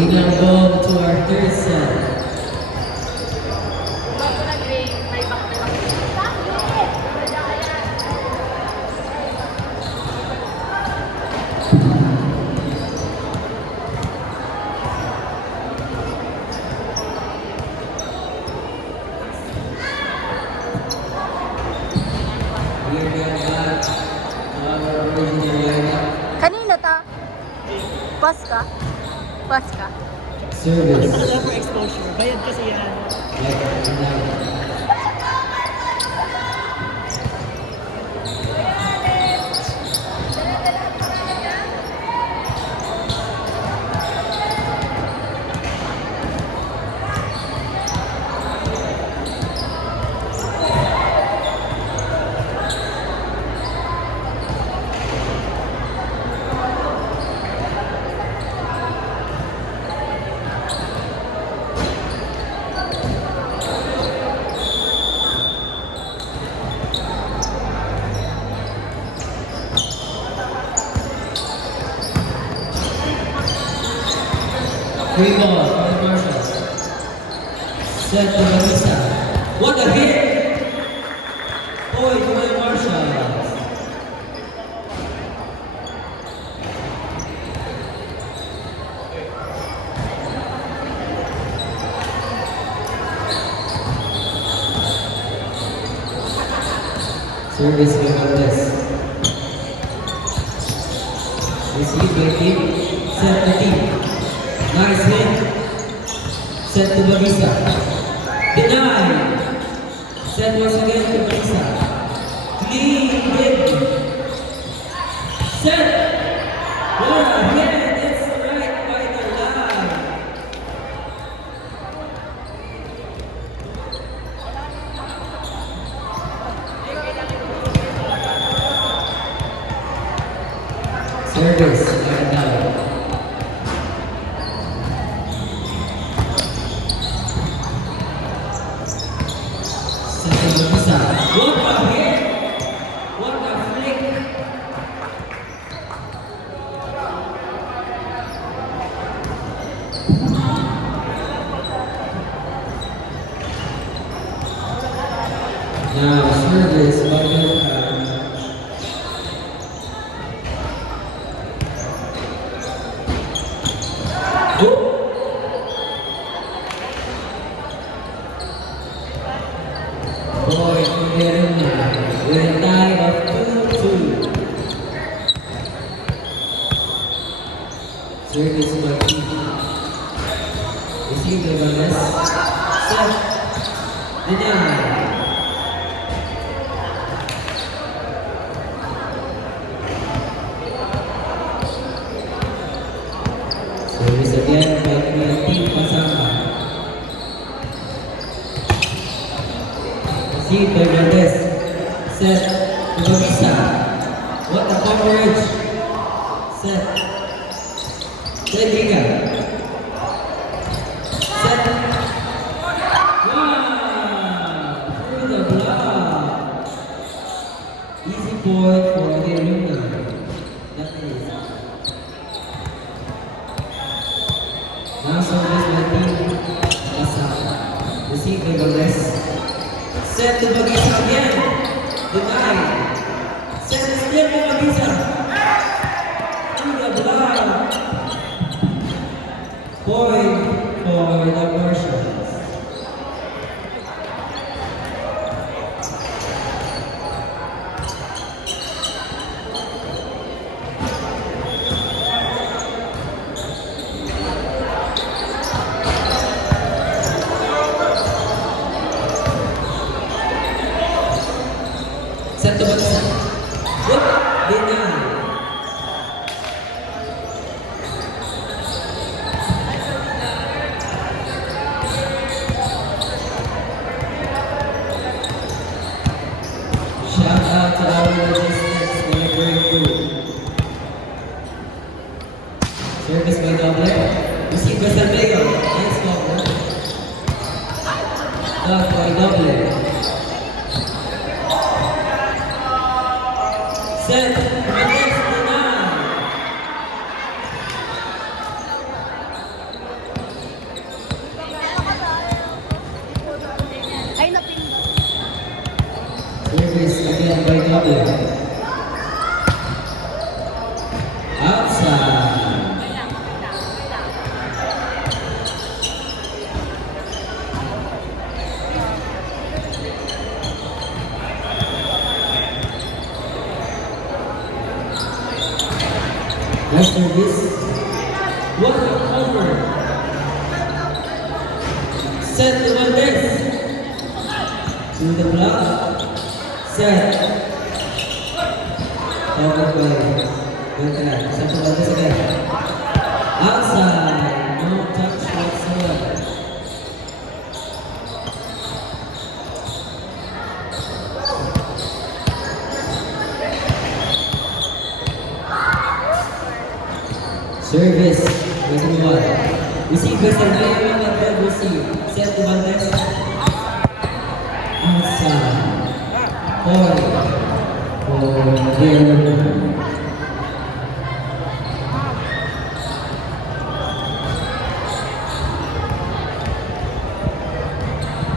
We now go to our third set. We are going back to our original lineup. Kanina ta? Pas ka? Pas ka? Service. Talaga for exposure. Bayad kasi yan. Free ball for the Marshalls. Set to Vanessa. What a hit! Point to the Marshalls. Service by Valdez. Receive by team. Set to team. Nice hit. Set to Bagisa. Denied. Set once again to Bagisa. Clean hit. Set. What a hit. It's right by the line. Service. Right now. What a hit! What a flick! Now service by the Boy, with a tie of 2-2. Service by team. Receive the Valdez. Set. Denied. Service again by team Pasamba. Receive by Valdez. Set to Bagisa. What a coverage. Set. Rodriga. Set. Wow! Through the block. Easy point for the winner. That is. Now service by team Pasamba. Receive by Valdez. Set to Bagisa again. Denied. Set still to Bagisa. Through the block. Point for the Marshalls. Set to Bagisa. Whoop! Denied. Shout out to our logistics delivery crew. Service by double. Receive by Santiago. Nice cover. Dog by double. Set. Valdez denied. Set to Valdez. To the block. Set. Covered by Beltran. Set to Valdez again. Outside. No touch whatsoever. Service. 21. Receive the survey on the receive. Set to Valdez. Outside. Point. For Villarreal.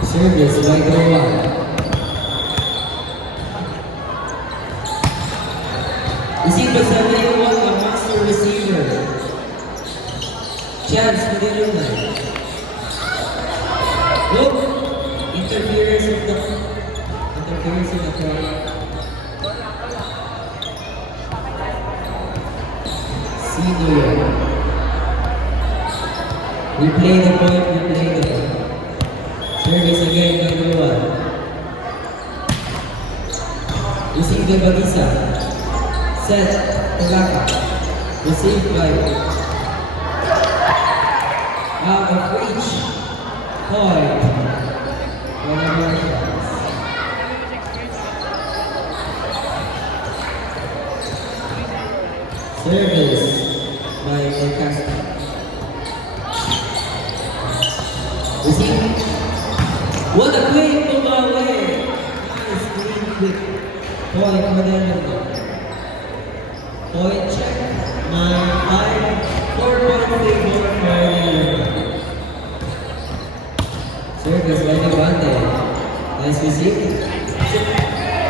Service by Gawa. Receive the 71, a master receiver. Chance for the Luna. Look! Interference of the throw. Senior. We play the point, we play the point. Service again by Gawa. Receive the Bagisa. Set. Tagaka. Receive by out of reach. Point. For the Marshals. Service by Castro. Receive. What a quick move away. Nice clean quick. Point for the Luna. Point check. 9-5. 4-point favor for the Luna. Service by Devante. Nice receive.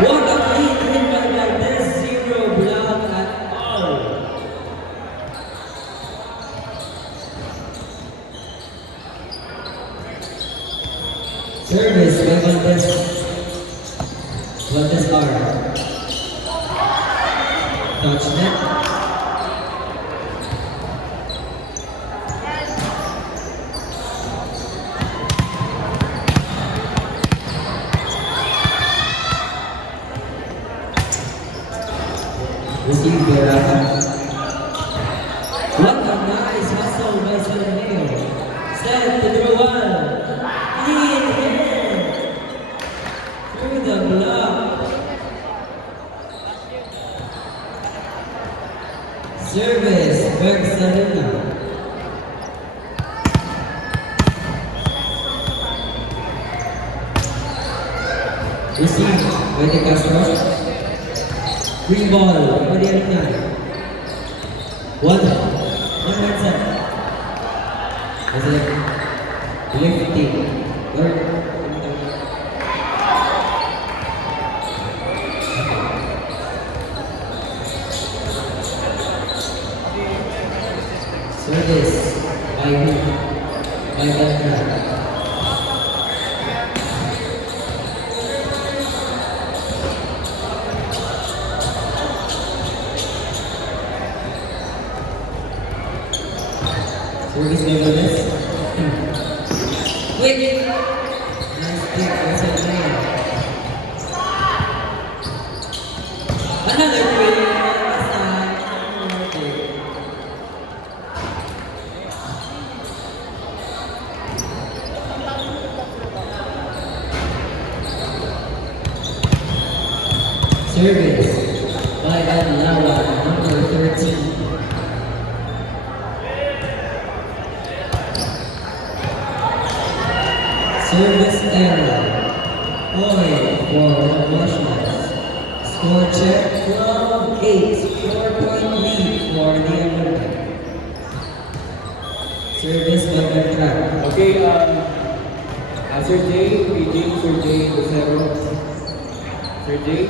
What a clean hit by Valdez. 0 block at all. Service by Valdez. Valdez R. Touch net. Receive Berata. What a nice hustle by Sergio. Set to throw one. Clean hit. Through the block. Service, Bergsalina. Receive by the Castro. Free ball for the other guy. One red set. Is it lifting? Service by who? By that guy. Service by Valdez. Quick! Nice pick inside lane. Another quick! Service by Adlawa, number 13. Service error. Point for the Marshals. Score check 12-8. 4-point lead for the American. Service by Beltran. Okay, Sir Jay, PJ, Sir Jay Lucero. Sir Jay.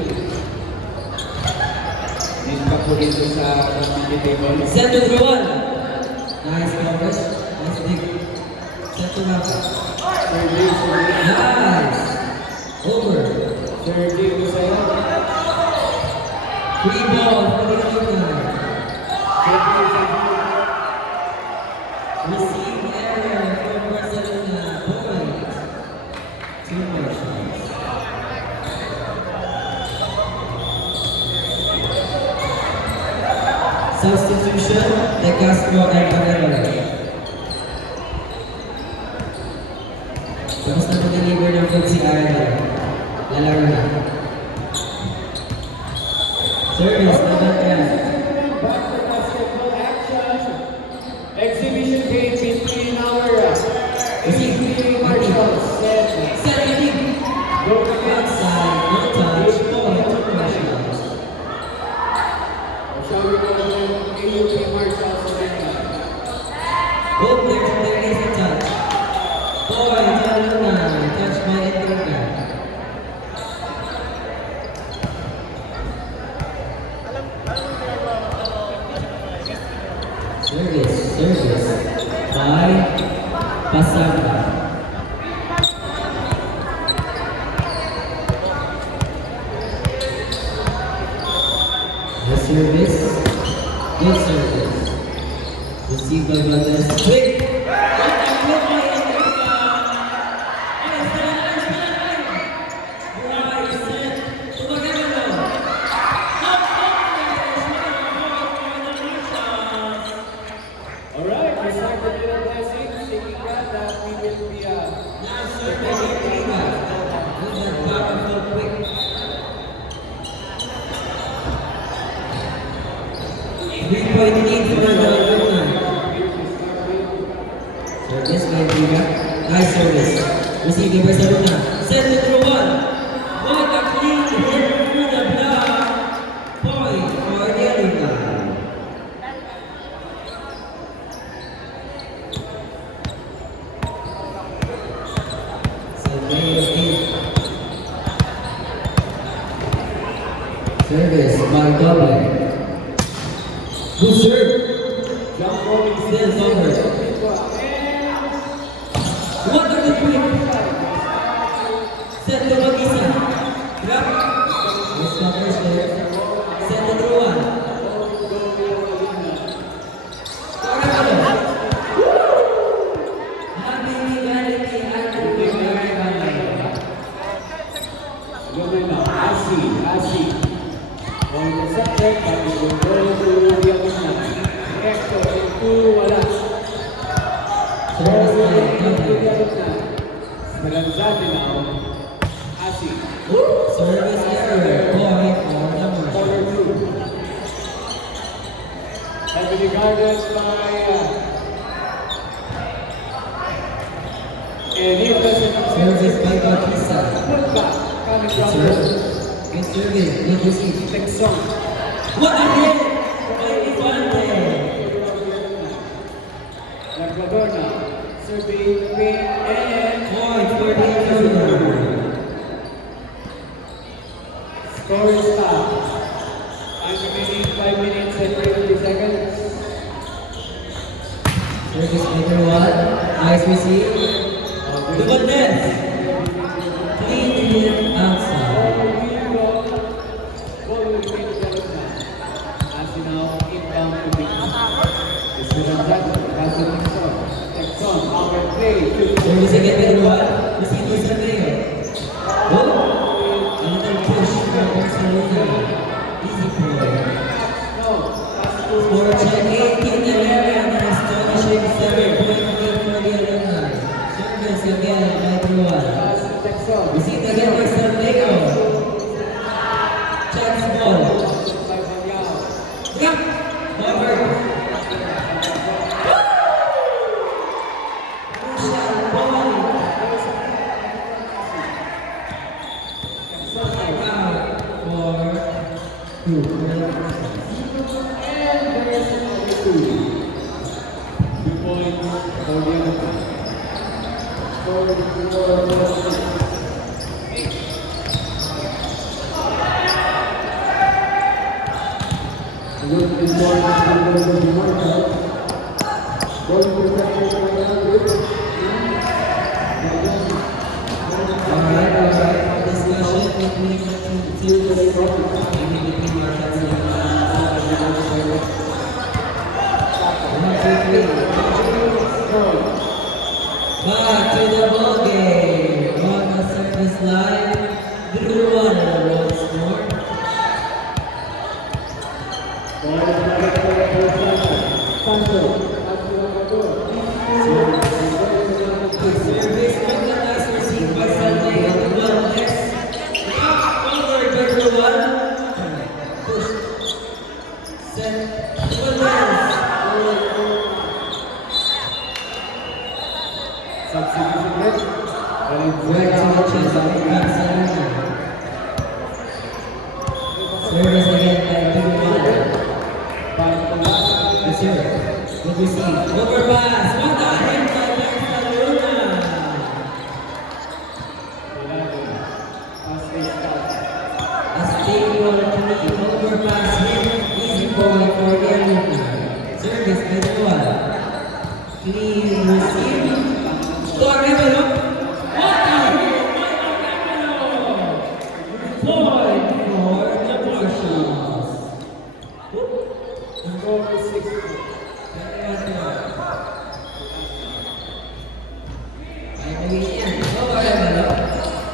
Need pa po dito sa community table. Set to throw one. Nice coverage. Nice dig. Set to Rafa. Sir Jay, Sir Jay. Nice. Over. Sir Jay Lucero. Free ball for the American. Sir Jay, Sir Jay. Receive error for Barcelona. Point. substitution, De Castro and Panero. Tapos na mag-deliver ng food si Ireland. Lalaro na. Service, laban ka. Back to basketball action. Exhibition game between our Easy Marshals. Set a team. Go against Outside, no touch, point, Marshals. Shall we go with AUP Marshals again? Oh, there is a touch. Boy, talo na. Touch by Edgar. Service by Pasanga. The service, good service. Received by Valdez. Quick! Alright, we start with little blessings, thinking that we will be Three-point lead for the Laguna. Service by Briga. Nice service. Receiving by Saruna. Set to through one. What a clean hit through the block. Point for the Laguna. Service by Double. Good serve. jump rolling Still over. What a good quick. Set to Mag-isa. Grab. Nice coverage there. Set to through one. Happy legality. Gawin na, Asi. Going to subject, but we will go to the other side. Exo, into, wala. Service by To the Double. other side. Speranzati now. Asi. Service error. Point for the Marshals. Corner 2. Heavily guarded by and he doesn't Service by Bautista. put back coming from Serve. Good service. Good receive. Texon. What a hit! By Infante. Labrador now. Serving the wing and Point for the Laguna. score stop. I'm remaining 5 minutes and 20 seconds. Service number one. Nice receive. To Valdez. Clean hit outside. Ball will remain the other side. As you know, inbound to the it's with a Jackson. That's the Texon. Texon, our play. Service again by one. Receive by Saneo. Oh! A little push from Barcelona. Easy play. No, that's to For check 18-11 and astonishing 7-point lead for the alumni. Service again by one. that's the Texon. Receive again by Saneo. Chance ball. By Valiao. Yup! Cover. Crucial ball. Out for two. And there's another 2. 2 points for the other side. Score is 4-4. Good is going to the marker. Going to the Alright. Discussion between the two teams. Maybe between Marshals and One, two, three. Back to the ball game. On the service line. Drew Water once more. Substitution red. Right to the chest of Barcelona. Service again by Piguan. The serve. Good receive. Overpass. What the heck by Barcelona? A stable clean overpass hit. Easy point for the Alumni. Service by Piguan. Clean receive. Torrevelo. What the heck by Torrevelo? Point for the Marshals. Score is 6.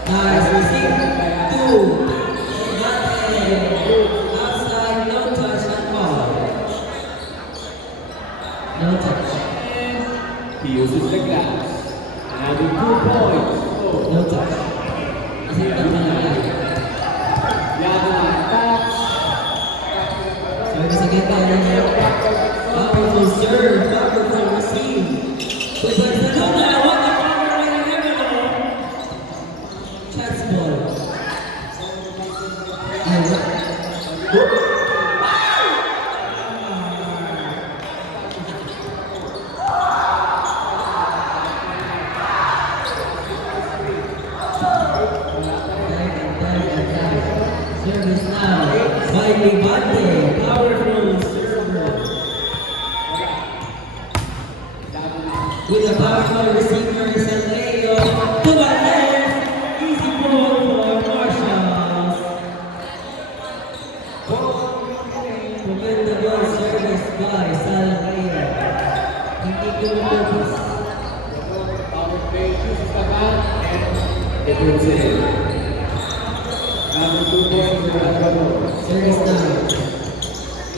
Nice receive. Two. Outside, no touch and ball. No touch. He uses the glass. Having 2 points. Oh. No touch. Kasi ito pa na Yadon attacks. Service again by Daniel. Powerful serve. Powerful receive. Good by Salona. What a power by Arevalo. Chance ball. Service now by Levante. Powerful server. With a powerful receiver, Sanleo. To the left. Easy ball for Marshals. Commendable service by Sanleo. Hindi kumapos. Power play uses the bat and it goes in. Having 2 points for Alvaro. Service now.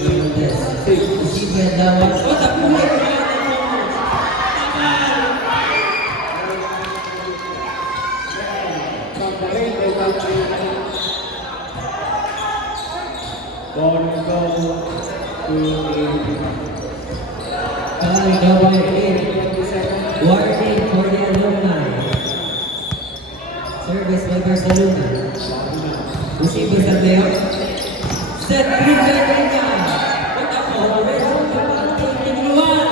Mendes. Receive by Dawan. What a play! From the lane, they got ball will go to the Kali double in. 27. Warning for the Alumni. Service by Barcelona. Receive by Sanleo. Set free by Vega. What a ball! Red zone for Pante. Tigluan.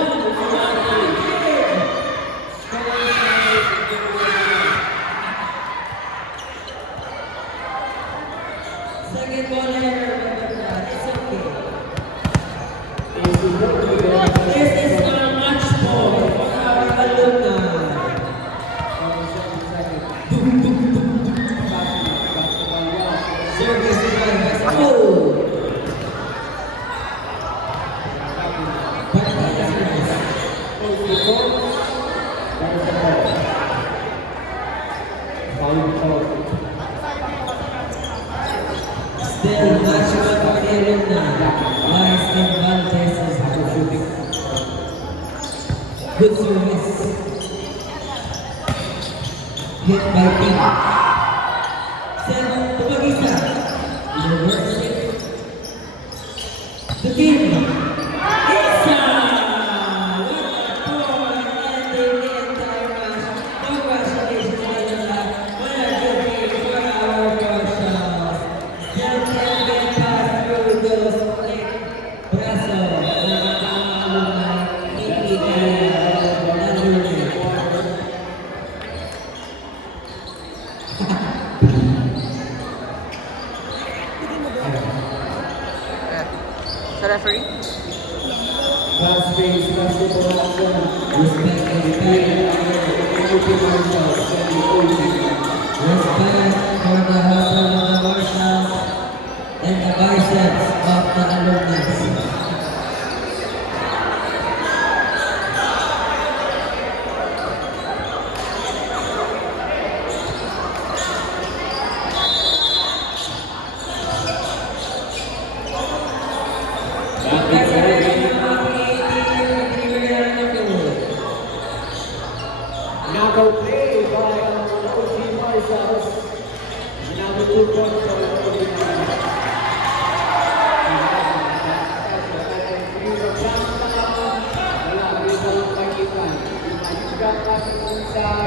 Second ball error by Bertrand. It's okay. This is our match ball for our Alumni. Service by Vasco. Bartaya service. Still match ball for the Alumni. Lies in Valdez's shooting. Good service. Hit by Ping. Set to Pagisa. Reverse it. The team. Isa! What a point ending the entire match. Congratulations, Alumni. What a good game for our Marshals. Still can't get past through those braso ng mga Alumni. Hindi kaya nalulit. Sa referee? Fast-paced basketball action. Respect, respect. Respect for the hustle of the Marshals and the biceps of the Alumni. Knockout play by OG Marshals. Another 2 points for OG. sa